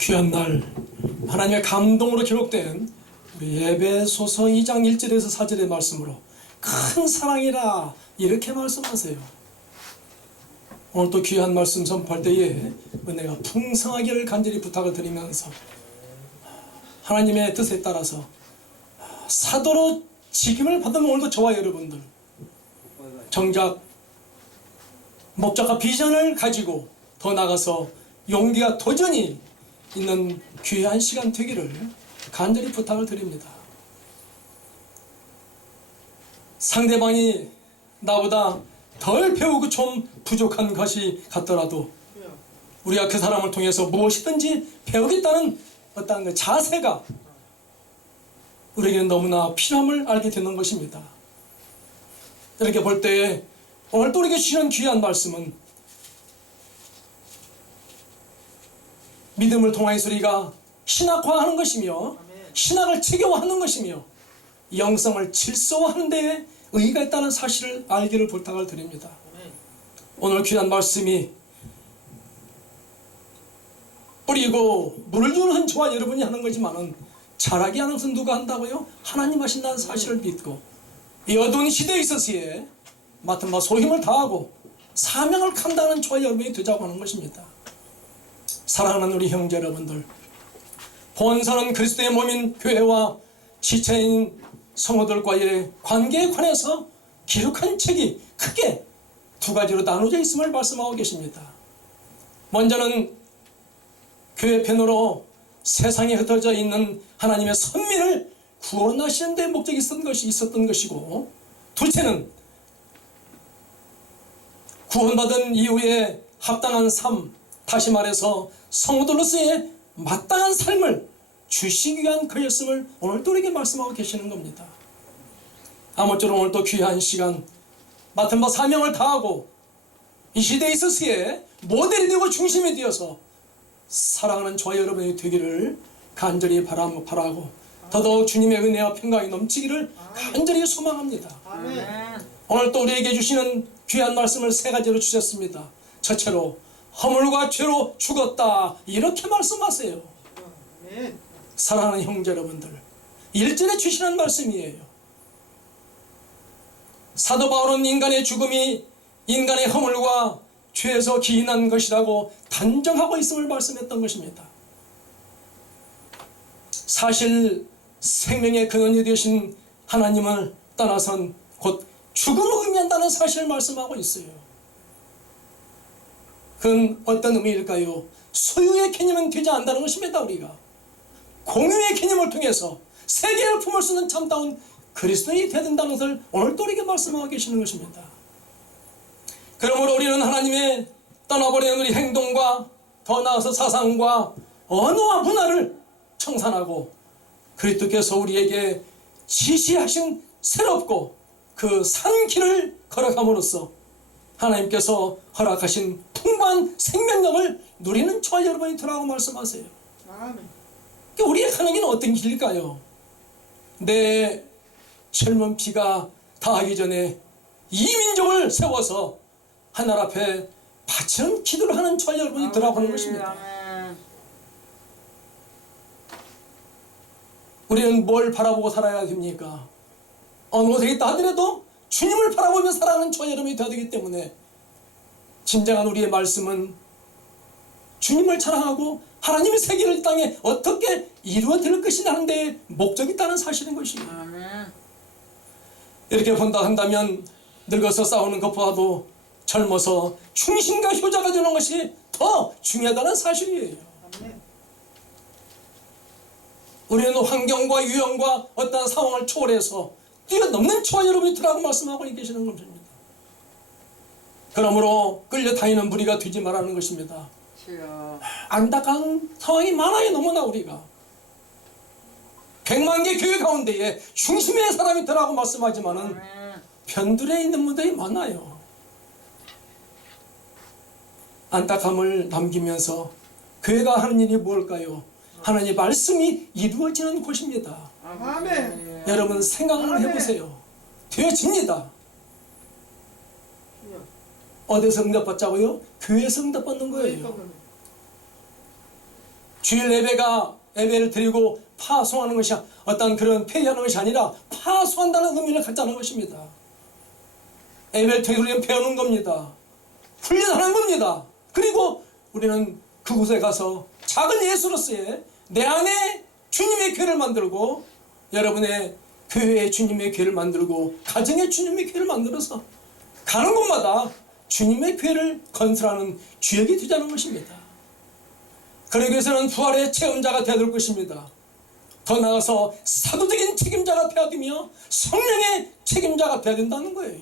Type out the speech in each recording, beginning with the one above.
귀한 날 하나님의 감동으로 기록된 우리 에베소서 2장 1절에서 4절의 말씀으로 큰 사랑이라 이렇게 말씀하세요. 오늘 또 귀한 말씀 선포할 때에 은혜가 풍성하기를 간절히 부탁을 드리면서 하나님의 뜻에 따라서 사도로 직임을 받으면 오늘도 저와 여러분들 정작 목적과 비전을 가지고 더 나아가서 용기와 도전이 있는 귀한 시간 되기를 간절히 부탁을 드립니다. 상대방이 나보다 덜 배우고 좀 부족한 것이 같더라도 우리가 그 사람을 통해서 무엇이든지 배우겠다는 어떤 그 자세가 우리에게는 너무나 필요함을 알게 되는 것입니다. 이렇게 볼 때 오늘 또 우리에게 주시는 귀한 말씀은 믿음을 통하여서 우리가 신학화하는 것이며 신학을 체계화하는 것이며 영성을 질서화하는 데에 의의가 있다는 사실을 알기를 부탁을 드립니다. 오늘 귀한 말씀이 뿌리고 물을 주는 저와 여러분이 하는 거지만은 자라게 하는 것은 누가 한다고요? 하나님 하신다는 사실을 믿고 이 어두운 시대에 있어서에 맡은 바 소임을 다하고 사명을 감당하는 저와 여러분이 되자고 하는 것입니다. 사랑하는 우리 형제 여러분들, 본서는 그리스도의 몸인 교회와 지체인 성도들과의 관계에 관해서 기록한 책이 크게 두 가지로 나눠져 있음을 말씀하고 계십니다. 먼저는 교회 편으로 세상에 흩어져 있는 하나님의 선민을 구원하시는 데 목적이 있었던 것이고, 둘째는 구원받은 이후에 합당한 삶, 다시 말해서 성도로서의 마땅한 삶을 주시기 위한 거였음을 오늘 또 우리에게 말씀하고 계시는 겁니다. 아무쪼록 오늘 또 귀한 시간 맡은 바 사명을 다하고 이 시대에 있어서의 모델이 되고 중심이 되어서 사랑하는 저와 여러분이 되기를 간절히 바라고 더더욱 주님의 은혜와 평강이 넘치기를 간절히 소망합니다. 아멘. 오늘 또 우리에게 주시는 귀한 말씀을 세 가지로 주셨습니다. 첫째로 허물과 죄로 죽었다 이렇게 말씀하세요. 아멘. 사랑하는 형제 여러분들, 1절에 주시는 말씀이에요. 사도 바울은 인간의 죽음이 인간의 허물과 죄에서 기인한 것이라고 단정하고 있음을 말씀했던 것입니다. 사실 생명의 근원이 되신 하나님을 떠나선 곧 죽음을 의미한다는 사실을 말씀하고 있어요. 그건 어떤 의미일까요? 소유의 개념은 되지 않는다는 것입니다. 우리가 공유의 개념을 통해서 세계를 품을 수 있는 참다운 그리스도인이 되야 된다는 것을 오늘 또 우리에게 말씀하고 계시는 것입니다. 그러므로 우리는 하나님의 떠나버리는 우리 행동과 더 나아가서 사상과 언어와 문화를 청산하고 그리스도께서 우리에게 지시하신 새롭고 그 산 길을 걸어감으로써 하나님께서 허락하신 풍부한 생명력을 누리는 저와 여러분이 되라고 말씀하세요. 아멘. 그러니까 우리가 가는 길은 어떤 길일까요? 내 젊은 피가 다하기 전에 이 민족을 세워서 하늘 앞에 바치는 기도를 하는 저와 여러분이 되라고 하는 것입니다. 아멘. 우리는 뭘 바라보고 살아야 됩니까? 어느 곳에 있다 하더라도 주님을 바라보며 살아가는 저와 여러분이 되어야 되기 때문에 진정한 우리의 말씀은 주님을 자랑하고 하나님의 세계를 이 땅에 어떻게 이루어질 것이냐 하는 데 목적이 있다는 사실인 것입니다. 아멘. 이렇게 본다 한다면 늙어서 싸우는 것보다도 젊어서 충신과 효자가 되는 것이 더 중요하다는 사실이에요. 아멘. 우리는 환경과 유형과 어떠한 상황을 초월해서 뛰어넘는 저와 여러분이 되라고 말씀하고 계시는 것입니다. 그러므로 끌려다니는 무리가 되지 말라는 것입니다. 주여. 안타까운 상황이 많아요. 너무나 우리가 100만 개 교회 가운데에 중심의 사람이 되라고 말씀하지만은 아멘. 변두리에 있는 분들이 많아요. 안타까움을 남기면서 교회가 하는 일이 뭘까요? 하나님의 말씀이 이루어지는 곳입니다. 아멘. 여러분 생각을 아멘. 해보세요. 되어집니다. 주여. 어디서 응답받자고요? 교회에서 응답받는 거예요. 주일 예배를 드리고 파송하는 것이 어떤 그런 폐회하는 것이 아니라 파송한다는 의미를 갖자는 것입니다. 예배를 통해 우리는 배우는 겁니다. 훈련하는 겁니다. 그리고 우리는 그곳에 가서 작은 예수로서의 내 안에 주님의 교회를 만들고 여러분의 교회에 주님의 교회를 만들고 가정에 주님의 교회를 만들어서 가는 곳마다 주님의 교회를 건설하는 주역이 되자는 것입니다. 그러기 위해서는 부활의 체험자가 되어야 될 것입니다. 더 나아가서 사도적인 책임자가 되어야 되며 성령의 책임자가 되어야 된다는 거예요.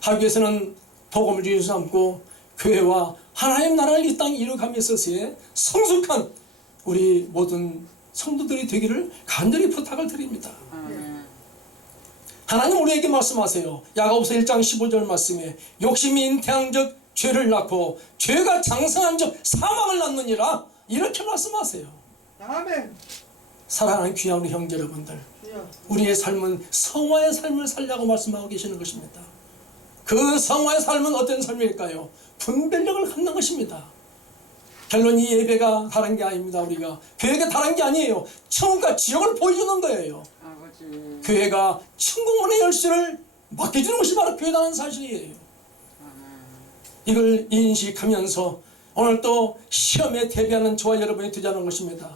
하기 위해서는 복음을 주의 삼고 교회와 하나님 나라를 이 땅에 이루어감에 있어서의 성숙한 우리 모든 성도들이 되기를 간절히 부탁을 드립니다. 하나님 우리에게 말씀하세요. 야고보서 1장 15절 말씀에 욕심이 잉태한즉 죄를 낳고 죄가 장성한즉 사망을 낳느니라 이렇게 말씀하세요. 아멘. 사랑하는 귀한 우리 형제 여러분들, 주여. 우리의 삶은 성화의 삶을 살려고 말씀하고 계시는 것입니다. 그 성화의 삶은 어떤 삶일까요? 분별력을 갖는 것입니다. 결론 이 예배가 다른 게 아닙니다. 우리가 교회가 다른 게 아니에요. 천국과 지옥을 보여주는 거예요. 아버지. 교회가 천국문의 열쇠를 맡겨주는 것이 바로 교회라는 사실이에요. 이걸 인식하면서 오늘 또 시험에 대비하는 저와 여러분이 되자는 것입니다.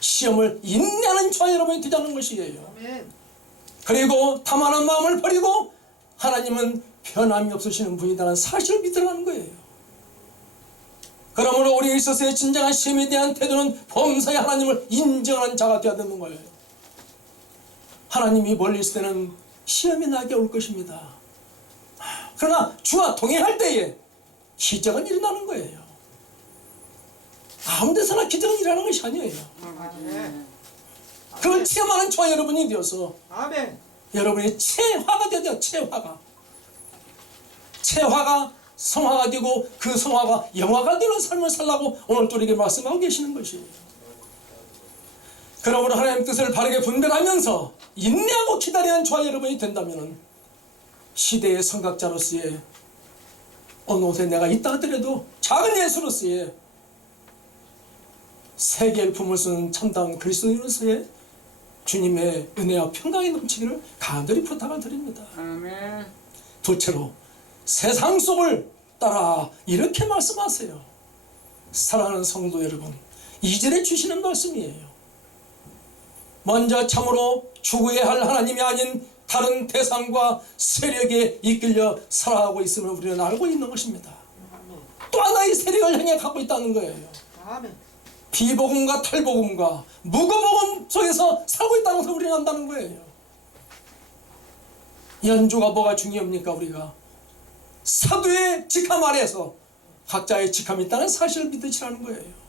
시험을 인내하는 저와 여러분이 되자는 것이에요. 아멘. 그리고 탐하는 마음을 버리고 하나님은 변함이 없으시는 분이라는 사실을 믿으라는 거예요. 그러므로 우리에 있어서의 진정한 시험에 대한 태도는 범사에 하나님을 인정하는 자가 되어야 되는 거예요. 하나님이 멀리 있을 때는 시험이 나게 올 것입니다. 그러나 주와 동행할 때에 기적은 일어나는 거예요. 아무 데서나 기적은 일어나는 것이 아니에요. 아멘. 그걸 체험하는 저와 여러분이 되어서 아멘. 여러분이 체화가 되어야 돼요. 체화가 성화가 되고 그 성화가 영화가 되는 삶을 살라고 오늘 또 우리에게 말씀하고 계시는 것이에요. 그러므로 하나님의 뜻을 바르게 분별하면서 인내하고 기다리는 저와 여러분이 된다면 시대의 선각자로서의 어느 곳에 내가 있다 하더라도 작은 예수로서의 세계의 품을 쓰는 참다운 그리스도인으로서의 주님의 은혜와 평강이 넘치기를 간절히 부탁을 드립니다. 아멘. 둘째로 세상 속을 따라 이렇게 말씀하세요. 사랑하는 성도 여러분, 2절에 주시는 말씀이에요. 먼저 참으로 추구해야 할 하나님이 아닌 다른 대상과 세력에 이끌려 살아가고 있음을 우리는 알고 있는 것입니다. 또 하나의 세력을 향해 가고 있다는 거예요. 아멘. 비복음과 탈복음과 무거복음 속에서 살고 있다는 것을 우리는 안다는 거예요. 연주가 뭐가 중요합니까? 우리가 사도의 직함 아래에서 각자의 직함이 있다는 사실을 믿으시라는 거예요.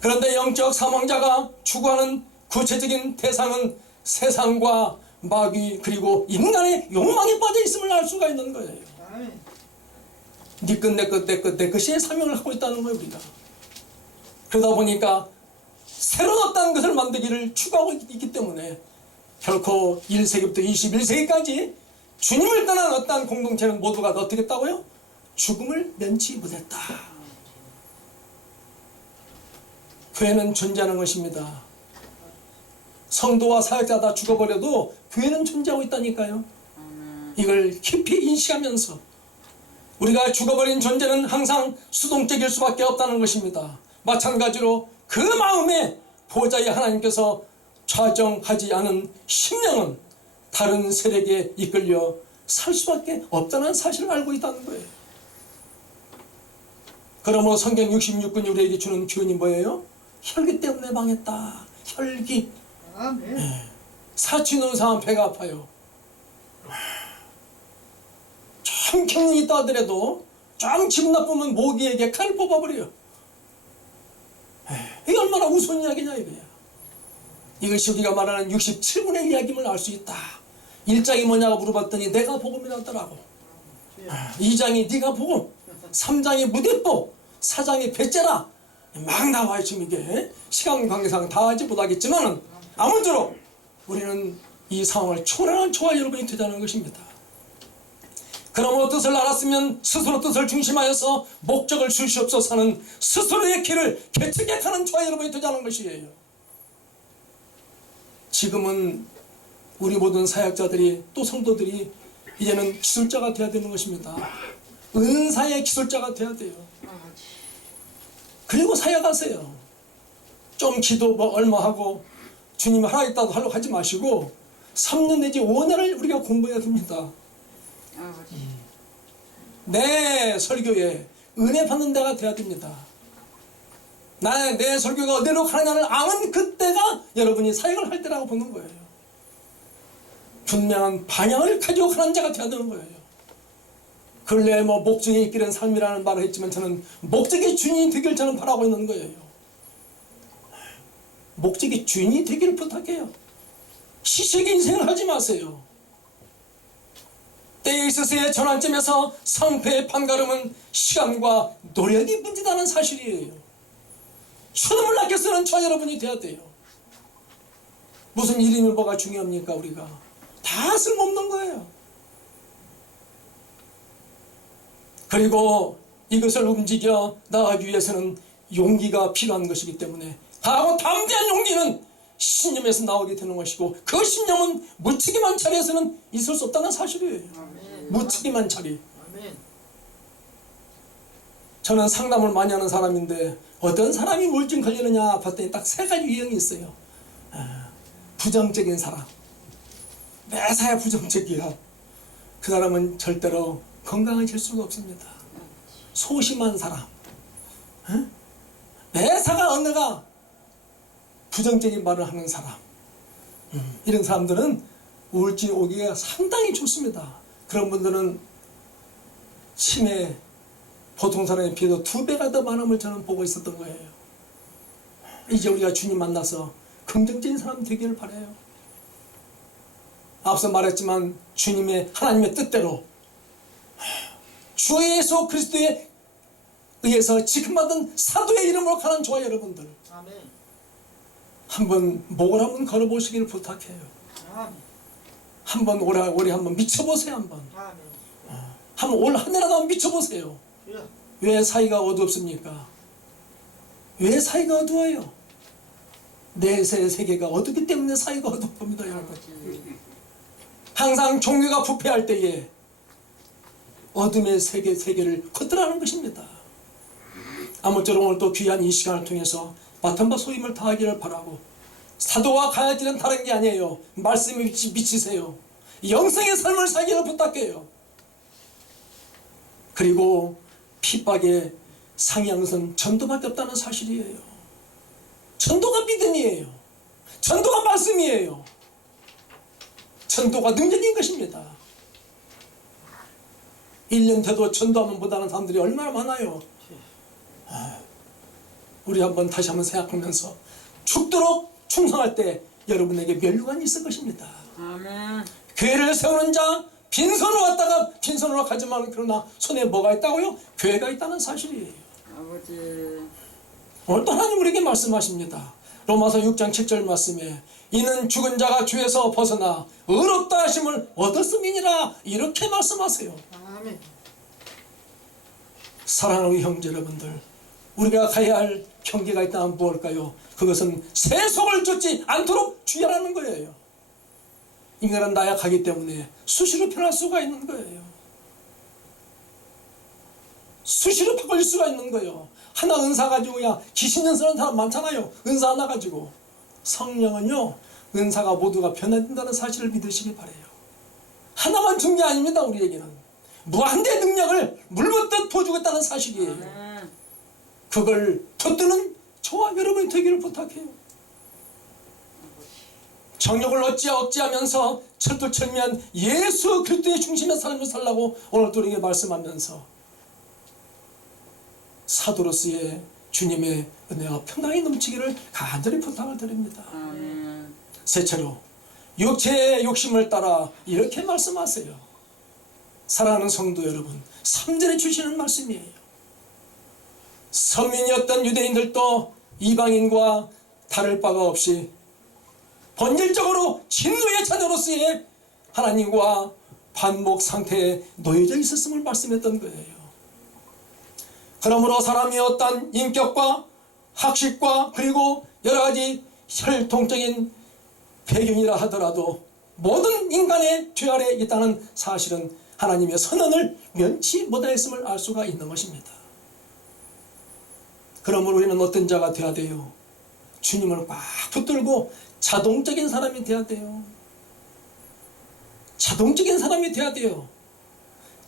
그런데 영적 사망자가 추구하는 구체적인 대상은 세상과 마귀 그리고 인간의 욕망에 빠져 있음을 알 수가 있는 거예요. 아멘. 네 것, 내 것, 내 것, 내 것이 사명을 하고 있다는 거예요. 우리가 그러다 보니까 새로운 어떤 것을 만들기를 추구하고 있기 때문에 결코 1세기부터 21세기까지 주님을 떠난 어떤 공동체는 모두가 어떻게 했다고요? 죽음을 면치 못했다. 교회는 존재하는 것입니다. 성도와 사역자 다 죽어버려도 교회는 존재하고 있다니까요. 이걸 깊이 인식하면서 우리가 죽어버린 존재는 항상 수동적일 수밖에 없다는 것입니다. 마찬가지로 그 마음에 보좌의 하나님께서 좌정하지 않은 심령은 다른 세력에 이끌려 살 수밖에 없다는 사실을 알고 있다는 거예요. 그러므로 성경 66권이 우리에게 주는 교훈이 뭐예요? 혈기 때문에 망했다. 혈기. 아멘. 사치 놓은 사람 배가 아파요. 좀 경련이 있다 하더라도 좀 기분 나쁘면 모기에게 칼을 뽑아버려요. 이게 얼마나 우스운 이야기냐 이거야. 이것이 우리가 말하는 67분의 이야기임을 알 수 있다. 1장이 뭐냐고 물어봤더니 내가 복음이라더라고. 2장이 네가 복음, 3장이 무대법, 4장이 배째라. 막 나와요. 지금 이게 시간 관계상 다 하지 못하겠지만 아무쪼록 우리는 이 상황을 초월하는 저와 여러분이 되자는 것입니다. 그러므로 뜻을 알았으면 스스로 뜻을 중심하여서 목적을 주시옵소서 하는 스스로의 길을 개척해 가는 저와 여러분이 되자는 것이에요. 지금은 우리 모든 사역자들이 또 성도들이 이제는 기술자가 되어야 되는 것입니다. 은사의 기술자가 되어야 돼요. 그리고 사역하세요. 좀 기도 뭐 얼마 하고 주님 하나 있다고 하려고 하지 마시고 3년 내지 5년을 우리가 공부해야 됩니다. 내 설교에 은혜 받는 데가 되어야 됩니다. 내 설교가 어디로 가느냐를 아는 그때가 여러분이 사역을 할 때라고 보는 거예요. 분명한 방향을 가지고 가는 자가 되어야 되는 거예요. 근래 뭐 목적이 있기는 삶이라는 말을 했지만 저는 목적이 주인이 되길 저는 바라고 있는 거예요. 목적이 주인이 되기를 부탁해요. 시식의 인생을 하지 마세요. 때에 있어서의 전환점에서 성패의 판가름은 시간과 노력이 문제다는 사실이에요. 초능을 아껴 쓰는 저 여러분이 되어야 돼요. 무슨 일이면 뭐가 중요합니까? 우리가 다 쓸모없는 거예요. 그리고 이것을 움직여 나가기 위해서는 용기가 필요한 것이기 때문에 강하고 담대한 용기는 신념에서 나오게 되는 것이고 그 신념은 무책임한 자리에서는 있을 수 없다는 사실이에요. 무책임한 자리. 저는 상담을 많이 하는 사람인데 어떤 사람이 우울증 걸리느냐 봤더니 딱 3가지 유형이 있어요. 부정적인 사람, 매사에 부정적이야. 그 사람은 절대로 건강해질 수가 없습니다. 소심한 사람, 매사가 언어가 부정적인 말을 하는 사람, 이런 사람들은 우울증 오기가 상당히 좋습니다. 그런 분들은 치매 보통 사람에 비해서 2배가 더 많음을 저는 보고 있었던 거예요. 이제 우리가 주님 만나서 긍정적인 사람 되기를 바라요. 앞서 말했지만 주님의 하나님의 뜻대로 주 예수 그리스도에 의해서 지금받은 사도의 이름으로 가는 저와 여러분들 한번 목을 한번 걸어보시기를 부탁해요. 한번 올해 한번 미쳐보세요. 한번 올 한 해라도 한번 미쳐보세요. 왜 사이가 어둡습니까? 왜 사이가 어두워요? 내세 세계가 어둡기 때문에 사이가 어둡습니다, 여러분. 항상 종교가 부패할 때에 어둠의 세계를 걷더라는 것입니다. 아무쪼록 오늘 또 귀한 이 시간을 통해서 맡은 바 소임을 다하기를 바라고, 사도와 가야지는 다른 게 아니에요. 말씀에 미치세요. 영생의 삶을 살기를 부탁해요. 그리고 핍박의 상향선 전도밖에 없다는 사실이에요. 전도가 믿음이에요. 전도가 말씀이에요. 전도가 능력인 것입니다. 1년 돼도 전도하면 못하는 사람들이 얼마나 많아요. 우리 다시 한번 생각하면서 죽도록 충성할 때 여러분에게 멸류관이 있을 것입니다. 아멘. 교회를 세우는 자 빈손으로 왔다가 빈손으로 가지만 그러나 손에 뭐가 있다고요? 교회가 있다는 사실이에요. 아버지. 오늘도 하나님 우리에게 말씀하십니다. 로마서 6장 7절 말씀에 이는 죽은 자가 죄에서 벗어나 의롭다 하심을 얻었음이니라 이렇게 말씀하세요. 아멘. 사랑하는 형제 여러분들, 우리가 가야 할 경계가 있다면 무엇일까요? 그것은 세속을 쫓지 않도록 주의하라는 거예요. 인간은 나약하기 때문에 수시로 변할 수가 있는 거예요. 수시로 바꿀 수가 있는 거예요. 하나 은사 가지고 귀신 연설하는 사람 많잖아요. 은사 하나 가지고. 성령은요, 은사가 모두가 변화된다는 사실을 믿으시기 바라요. 하나만 준 게 아닙니다. 우리에게는 무한대 능력을 물붓듯 부어주겠다는 사실이에요. 그걸 붙드는 저와 여러분이 되기를 부탁해요. 정욕을 억제하면서 철두철미한 예수 그리스도의 중심의 삶을 살라고 오늘 또 우리에게 말씀하면서 사도로서의 주님의 은혜와 평강이 넘치기를 간절히 부탁을 드립니다. 셋째로 육체의 욕심을 따라 이렇게 말씀하세요. 사랑하는 성도 여러분, 3절에 주시는 말씀이에요. 서민이었던 유대인들도 이방인과 다를 바가 없이 본질적으로 진노의 자녀로서의 하나님과 반목 상태에 놓여져 있었음을 말씀했던 거예요. 그러므로 사람이 어떤 인격과 학식과 그리고 여러 가지 혈통적인 배경이라 하더라도 모든 인간의 죄 아래에 있다는 사실은 하나님의 선언을 면치 못하였음을 알 수가 있는 것입니다. 그러므로 우리는 어떤 자가 되어야 돼요? 주님을 꽉 붙들고 자동적인 사람이 되어야 돼요. 자동적인 사람이 되어야 돼요.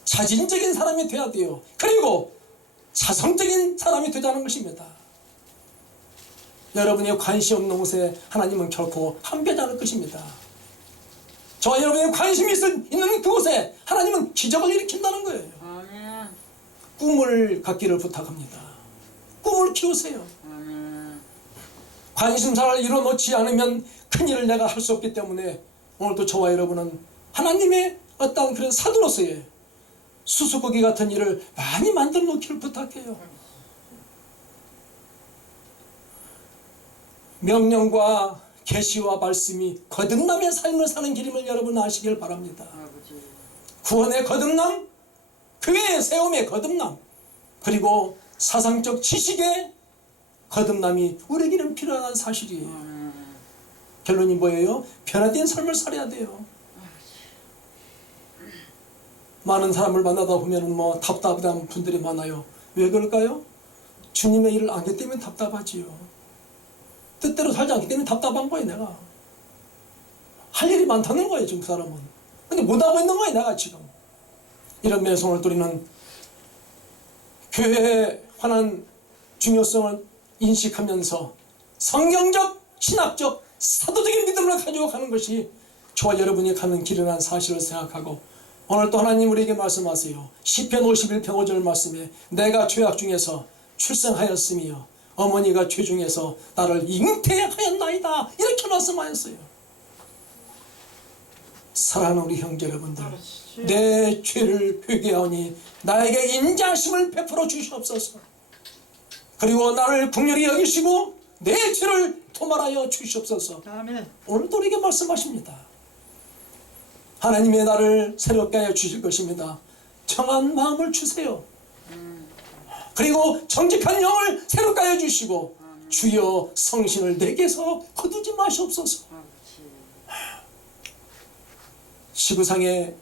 자진적인 사람이 되어야 돼요. 그리고 자성적인 사람이 되자는 것입니다. 여러분의 관심 없는 곳에 하나님은 결코 함께하지 않을 것입니다. 저와 여러분의 관심이 있는 그곳에 하나님은 기적을 일으킨다는 거예요. 아멘. 꿈을 갖기를 부탁합니다. 꿈을 키우세요. 아멘. 관심사를 이뤄놓지 않으면 큰일을 내가 할 수 없기 때문에 오늘도 저와 여러분은 하나님의 어떤 그런 사도로서의 수수고기 같은 일을 많이 만들어 놓기를 부탁해요. 명령과 계시와 말씀이 거듭남의 삶을 사는 길임을 여러분 아시길 바랍니다. 아버지. 구원의 거듭남, 교회의 세움의 거듭남, 그리고 사상적 지식의 거듭남이 우리에게는 필요한 사실이에요. 아멘. 결론이 뭐예요? 변화된 삶을 살아야 돼요. 많은 사람을 만나다 보면 뭐 답답한 분들이 많아요. 왜 그럴까요? 주님의 일을 안 하기 때문에 답답하지요. 뜻대로 살지 않기 때문에 답답한 거예요. 내가 할 일이 많다는 거예요. 지금 그 사람은. 근데 못하고 있는 거예요. 내가 지금. 이런 면에서 오늘 우리는 교회에 관한 중요성을 인식하면서 성경적, 신학적, 사도적인 믿음을 가지고 가는 것이 저와 여러분이 가는 길이라는 사실을 생각하고 오늘 또 하나님 우리에게 말씀하세요. 시편 51편 5절 말씀에 내가 죄악 중에서 출생하였으며 어머니가 죄 중에서 나를 잉태하였나이다 이렇게 말씀하였어요. 사랑하는 우리 형제 여러분들, 내 죄를 회개하오니 나에게 인자하심을 베풀어 주시옵소서. 그리고 나를 긍휼히 여기시고 내 죄를 도말하여 주시옵소서. 아멘. 오늘도 우리에게 말씀하십니다. 하나님의 나를 새롭게 하여 주실 것입니다. 청한 마음을 주세요. 그리고 정직한 영을 새롭게 하여 주시고 주여 성신을 내게서 거두지 마시옵소서. 지구상에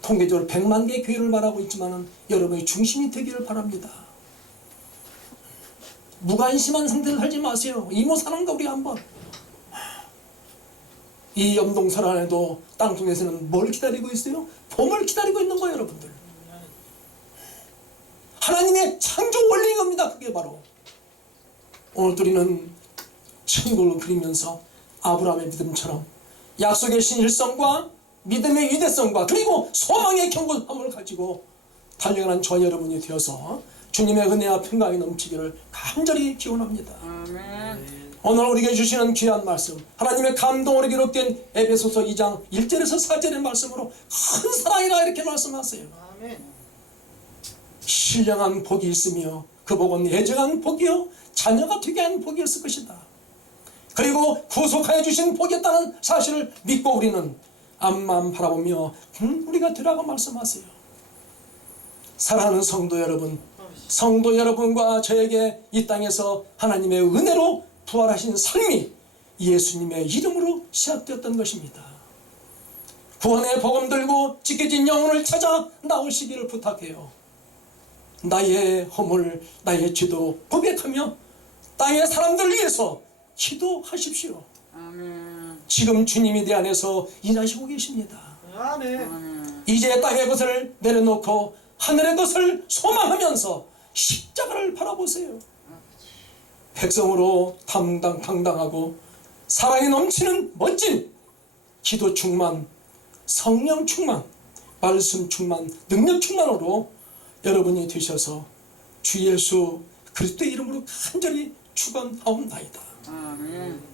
통계적으로 100만 개의 교회를 말하고 있지만 여러분의 중심이 되기를 바랍니다. 무관심한 상태로 살지 마세요. 이모 사는가 우리 한번. 이 염동설 안에도 땅속에서는 뭘 기다리고 있어요? 봄을 기다리고 있는 거예요, 여러분들. 하나님의 창조 원리인 겁니다. 그게 바로 오늘 우리는 천국을 그리면서 아브라함의 믿음처럼 약속의 신실성과 믿음의 위대성과 그리고 소망의 견고함을 가지고 달려가는 저와 여러분이 되어서 주님의 은혜와 평강이 넘치기를 간절히 기원합니다. 아멘. 오늘 우리에게 주시는 귀한 말씀, 하나님의 감동으로 기록된 에베소서 2장 1절에서 4절의 말씀으로 큰 사랑이라 이렇게 말씀하세요. 아멘. 신령한 복이 있으며 그 복은 예정한 복이요 자녀가 되게 한 복이었을 것이다. 그리고 구속하여 주신 복이었다는 사실을 믿고 우리는 앞만 바라보며 우리가 되라고 말씀하세요. 사랑하는 성도 여러분, 성도 여러분과 저에게 이 땅에서 하나님의 은혜로 부활하신 삶이 예수님의 이름으로 시작되었던 것입니다. 구원의 복음 들고 찢겨진 영혼을 찾아 나오시기를 부탁해요. 나의 허물, 나의 죄도 고백하며 땅의 사람들을 위해서 기도하십시오. 아멘. 지금 주님이 내 안에서 일하시고 계십니다. 아멘. 아멘. 이제 땅의 것을 내려놓고 하늘의 것을 소망하면서 십자가를 바라보세요. 백성으로 당당하고 사랑이 넘치는 멋진 기도 충만, 성령 충만, 말씀 충만, 능력 충만으로 여러분이 되셔서 주 예수 그리스도의 이름으로 간절히 축원하옵나이다. 아멘.